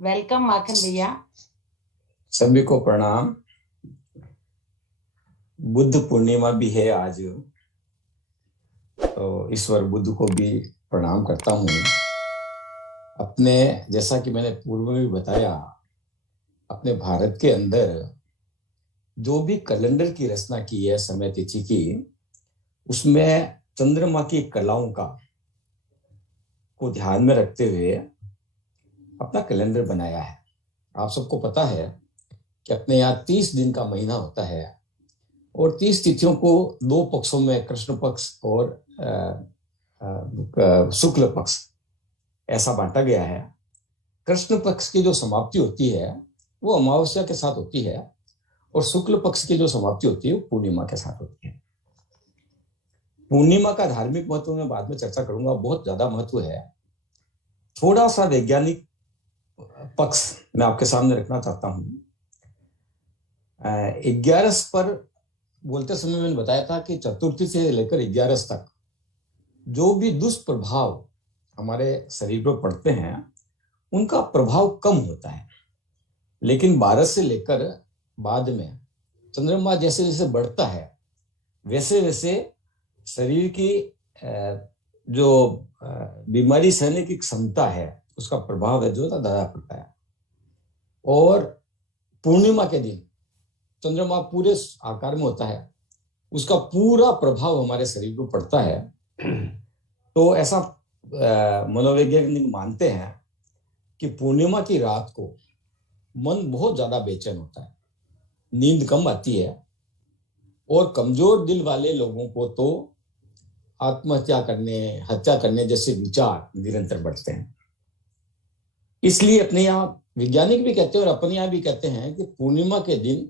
Welcome माखन भैया। सभी को प्रणाम। बुद्ध पूर्णिमा भी है आज, तो ईश्वर बुद्ध को भी प्रणाम करता हूँ। अपने जैसा कि मैंने पूर्व में भी बताया, अपने भारत के अंदर जो भी कैलेंडर की रचना की है समय तिथि की, उसमें चंद्रमा की कलाओं को ध्यान में रखते हुए अपना कैलेंडर बनाया है। आप सबको पता है कि अपने यहाँ 30 दिन का महीना होता है और 30 तिथियों को दो पक्षों में, कृष्ण पक्ष और शुक्ल पक्ष, ऐसा बांटा गया है। कृष्ण पक्ष की जो समाप्ति होती है वो अमावस्या के साथ होती है और शुक्ल पक्ष की जो समाप्ति होती है वो पूर्णिमा के साथ होती है। पूर्णिमा का धार्मिक महत्व मैं बाद में चर्चा करूंगा, बहुत ज्यादा महत्व है। थोड़ा सा वैज्ञानिक पक्ष मैं आपके सामने रखना चाहता हूं। 11 पर बोलते समय मैंने बताया था कि चतुर्थी से लेकर 11 तक जो भी दुष्प्रभाव हमारे शरीर पर पड़ते हैं उनका प्रभाव कम होता है, लेकिन 12 से लेकर बाद में चंद्रमा जैसे जैसे बढ़ता है वैसे वैसे शरीर की जो बीमारी सहने की क्षमता है उसका प्रभाव है जो ज्यादा पड़ता है। और पूर्णिमा के दिन चंद्रमा पूरे आकार में होता है, उसका पूरा प्रभाव हमारे शरीर पर पड़ता है। तो ऐसा मनोवैज्ञानिक मानते हैं कि पूर्णिमा की रात को मन बहुत ज्यादा बेचैन होता है, नींद कम आती है और कमजोर दिल वाले लोगों को तो आत्महत्या करने, हत्या करने जैसे विचार निरंतर बढ़ते हैं। इसलिए अपने यहाँ वैज्ञानिक भी कहते हैं और अपने यहाँ भी कहते हैं कि पूर्णिमा के दिन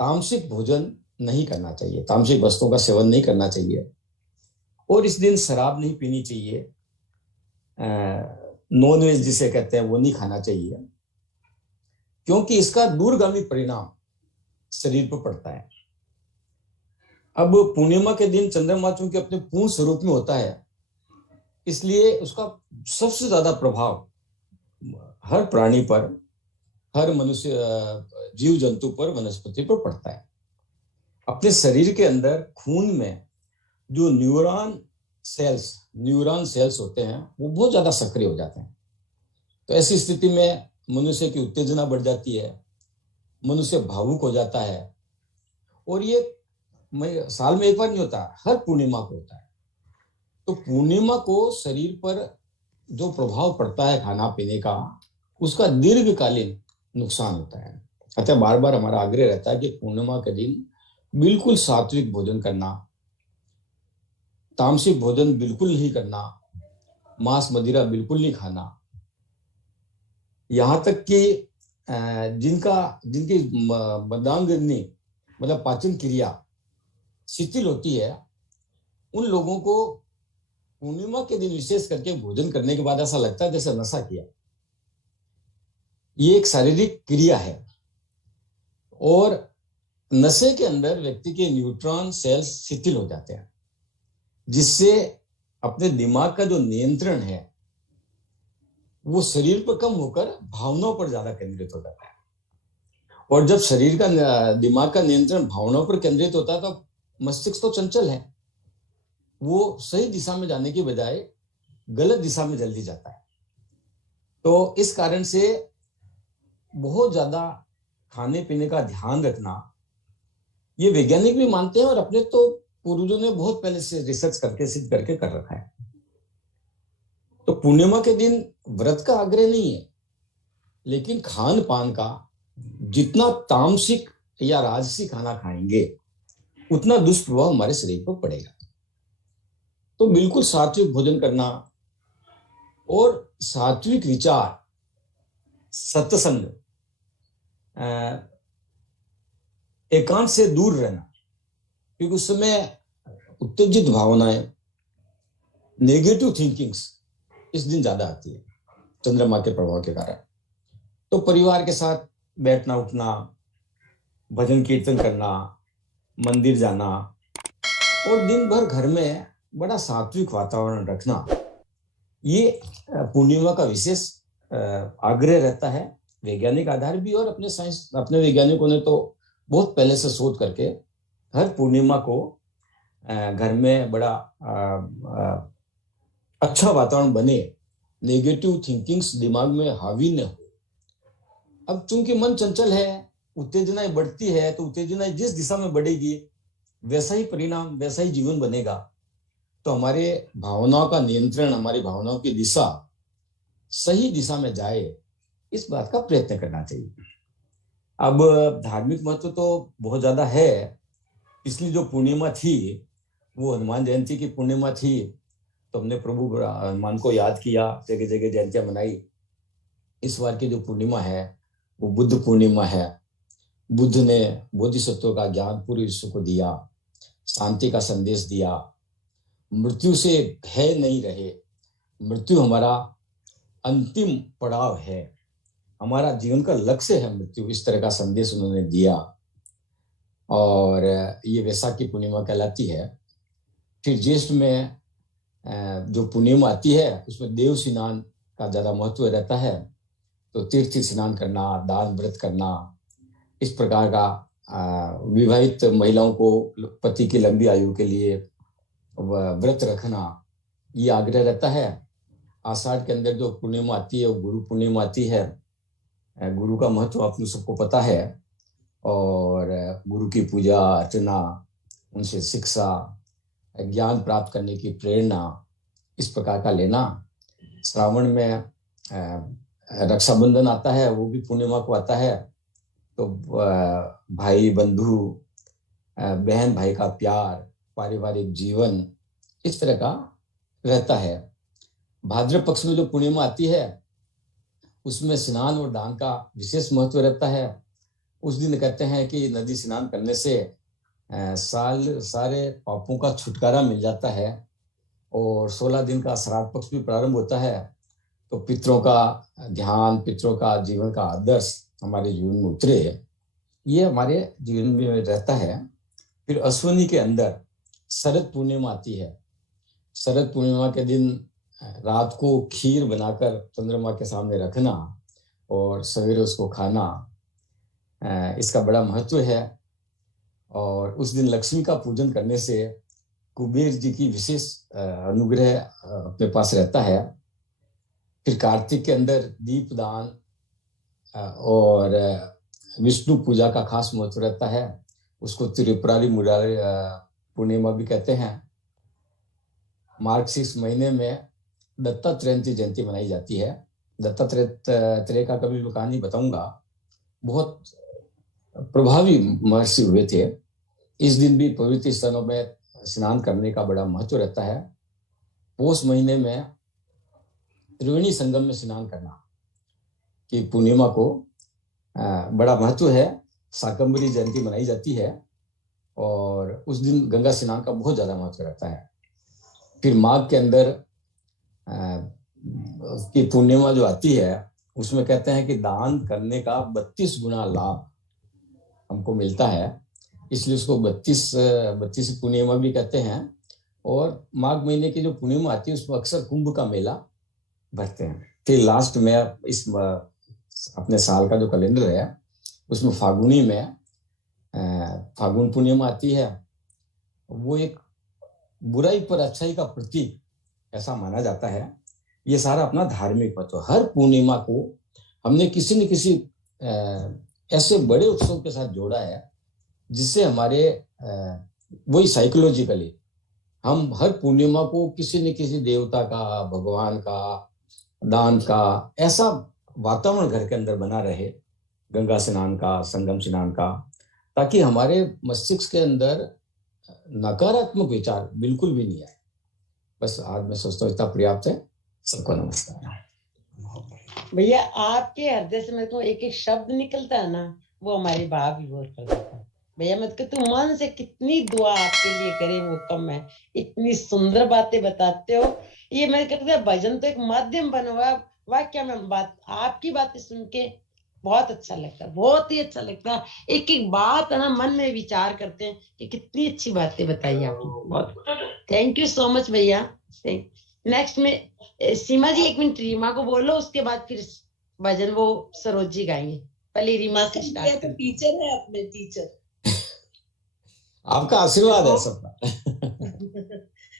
तामसिक भोजन नहीं करना चाहिए, तामसिक वस्तुओं का सेवन नहीं करना चाहिए और इस दिन शराब नहीं पीनी चाहिए, नॉन वेज जिसे कहते हैं वो नहीं खाना चाहिए, क्योंकि इसका दूरगामी परिणाम शरीर पर पड़ता है। अब पूर्णिमा के दिन चंद्रमा चूंकि अपने पूर्ण स्वरूप में होता है, इसलिए उसका सबसे ज्यादा प्रभाव हर प्राणी पर, हर मनुष्य, जीव जंतु पर, वनस्पति पर पड़ता है। अपने शरीर के अंदर खून में जो न्यूरॉन सेल्स होते हैं वो बहुत ज्यादा सक्रिय हो जाते हैं। तो ऐसी स्थिति में मनुष्य की उत्तेजना बढ़ जाती है, मनुष्य भावुक हो जाता है और ये साल में एक बार नहीं होता, हर पूर्णिमा को होता है। तो पूर्णिमा को शरीर पर जो प्रभाव पड़ता है खाना पीने का, उसका दीर्घकालीन नुकसान होता है। अतः बार बार हमारा आग्रह रहता है कि पूर्णिमा के दिन बिल्कुल सात्विक भोजन करना, तामसिक भोजन बिल्कुल नहीं करना, मांस मदिरा बिल्कुल नहीं खाना। यहां तक कि जिनकी मदांगनी मतलब पाचन क्रिया शिथिल होती है, उन लोगों को पूर्णिमा के दिन विशेष करके भोजन करने के बाद ऐसा लगता है जैसे नशा किया। ये एक शारीरिक क्रिया है और नशे के अंदर व्यक्ति के न्यूट्रॉन सेल्स शिथिल हो जाते हैं, जिससे अपने दिमाग का जो नियंत्रण है वो शरीर पर कम होकर भावनाओं पर ज्यादा केंद्रित हो जाता है। और जब शरीर का, दिमाग का नियंत्रण भावनाओं पर केंद्रित होता है तो मस्तिष्क तो चंचल है, वो सही दिशा में जाने की बजाय गलत दिशा में जल्दी जाता है। तो इस कारण से बहुत ज्यादा खाने पीने का ध्यान रखना, ये वैज्ञानिक भी मानते हैं और अपने तो पूर्वजों ने बहुत पहले से रिसर्च करके सिद्ध करके कर रखा है। तो पूर्णिमा के दिन व्रत का आग्रह नहीं है, लेकिन खान पान का जितना तामसिक या राजसिक खाना खाएंगे उतना दुष्प्रभाव हमारे शरीर पर पड़ेगा। तो बिल्कुल सात्विक भोजन करना और सात्विक विचार, सत्संग, एकांत से दूर रहना, क्योंकि उस समय उत्तेजित भावनाएं, नेगेटिव थिंकिंग्स इस दिन ज्यादा आती है चंद्रमा के प्रभाव के कारण। तो परिवार के साथ बैठना उठना, भजन कीर्तन करना, मंदिर जाना और दिन भर घर में बड़ा सात्विक वातावरण रखना, ये पूर्णिमा का विशेष आग्रह रहता है, वैज्ञानिक आधार भी, और अपने वैज्ञानिकों ने तो बहुत पहले से शोध करके हर पूर्णिमा को घर में बड़ा अच्छा वातावरण बने, नेगेटिव थिंकिंग्स दिमाग में हावी न हो। अब चूंकि मन चंचल है, उत्तेजनाएं बढ़ती है, तो उत्तेजनाएं जिस दिशा में बढ़ेगी वैसा ही परिणाम, वैसा ही जीवन बनेगा। तो हमारे भावनाओं का नियंत्रण, हमारी भावनाओं की दिशा सही दिशा में जाए, इस बात का प्रयत्न करना चाहिए। अब धार्मिक महत्व तो बहुत ज्यादा है। पिछली जो पूर्णिमा थी वो हनुमान जयंती की पूर्णिमा थी, तो हमने प्रभु हनुमान को याद किया, जगह जगह जयंतियां मनाई। इस बार की जो पूर्णिमा है वो बुद्ध पूर्णिमा है। बुद्ध ने बोधिसत्व का ज्ञान पूरे विश्व को दिया, शांति का संदेश दिया, मृत्यु से भय नहीं रहे, मृत्यु हमारा अंतिम पड़ाव है, हमारा जीवन का लक्ष्य है मृत्यु, इस तरह का संदेश उन्होंने दिया। और ये वैसाखी पूर्णिमा कहलाती है। फिर ज्येष्ठ में जो पूर्णिमा आती है उसमें देव स्नान का ज्यादा महत्व रहता है। तो तीर्थ स्नान करना, दान व्रत करना, इस प्रकार का विवाहित महिलाओं को पति की लंबी आयु के लिए व्रत रखना, ये आग्रह रहता है। आषाढ़ के अंदर जो पूर्णिमा आती है वो गुरु पूर्णिमा आती है। गुरु का महत्व आप सबको पता है, और गुरु की पूजा अर्चना, उनसे शिक्षा, ज्ञान प्राप्त करने की प्रेरणा, इस प्रकार का लेना। श्रावण में रक्षाबंधन आता है, वो भी पूर्णिमा को आता है। तो भाई बंधु, बहन भाई का प्यार, पारिवारिक जीवन, इस तरह का रहता है। भाद्रपद पक्ष में जो पूर्णिमा आती है उसमें स्नान और दान का विशेष महत्व रहता है। उस दिन कहते हैं कि नदी स्नान करने से सारे पापों का छुटकारा मिल जाता है, और 16 दिन का श्राद्ध पक्ष भी प्रारंभ होता है। तो पितरों का ध्यान, पितरों का जीवन का आदर्श हमारे जीवन में उतरे, ये हमारे जीवन में रहता है। फिर अश्विनी के अंदर शरद पूर्णिमा आती है। शरद पूर्णिमा के दिन रात को खीर बनाकर चंद्रमा के सामने रखना और सवेरे उसको खाना, इसका बड़ा महत्व है। और उस दिन लक्ष्मी का पूजन करने से कुबेर जी की विशेष अनुग्रह अपने पास रहता है। फिर कार्तिक के अंदर दीपदान और विष्णु पूजा का खास महत्व रहता है। उसको त्रिपुरारी मुरारी पूर्णिमा भी कहते हैं। मार्गशीर्ष महीने में दत्तात्रेय जयंती मनाई जाती है। दत्तात्रेय का कभी कहानी बताऊंगा, बहुत प्रभावी महर्षि हुए थे। इस दिन भी पवित्र स्थानों में स्नान करने का बड़ा महत्व रहता है। पौष महीने में त्रिवेणी संगम में स्नान करना की पूर्णिमा को बड़ा महत्व है। शाकंभरी जयंती मनाई जाती है और उस दिन गंगा स्नान का बहुत ज्यादा महत्व रहता है। फिर माघ के अंदर की पूर्णिमा जो आती है उसमें कहते हैं कि दान करने का 32 गुना लाभ हमको मिलता है, इसलिए उसको 32 पूर्णिमा भी कहते हैं। और माघ महीने की जो पूर्णिमा आती है उसमें अक्सर कुंभ का मेला भरते हैं। फिर लास्ट में इस अपने साल का जो कैलेंडर है उसमें फागुनी में फागुन पूर्णिमा आती है। वो एक बुराई पर अच्छाई का प्रतीक ऐसा माना जाता है। ये सारा अपना धार्मिक महत्व। हर पूर्णिमा को हमने किसी न किसी ऐसे बड़े उत्सव के साथ जोड़ा है जिससे हमारे वही साइकोलॉजिकली हम हर पूर्णिमा को किसी न किसी देवता का, भगवान का, दान का ऐसा वातावरण घर के अंदर बना रहे, गंगा स्नान का, संगम स्नान का, ताकि हमारे मस्तिष्क के अंदर नकारात्मक विचार बिल्कुल भी नहीं आए। बस आज मैं सोचता हूँ इतना पर्याप्त है। सबको नमस्कार। भैया आपके हृदय से मेरे को एक एक शब्द निकलता है ना, वो हमारी भाव विभोर कर देता है। भैया मत कि तुम मन से कितनी दुआ आपके लिए करे वो कम है। इतनी सुंदर बातें बताते हो। ये मैं कहते हैं भजन तो एक माध्यम बना हुआ है, वाक्य में बात आपकी बातें सुन के बहुत अच्छा लगता है, बहुत ही अच्छा लगता है। एक एक बात है ना मन में विचार करते हैं कि कितनी अच्छी बातें बताई आपने। बहुत थैंक यू सो मच भैया। नेक्स्ट में सीमा जी 1 मिनट रीमा को बोलो, उसके बाद फिर भजन वो सरोज जी गाएंगे। पहले रीमा से ये स्टार्ट तो करते हैं। टीचर है, अपने टीचर। आपका आशीर्वाद है वो सबका।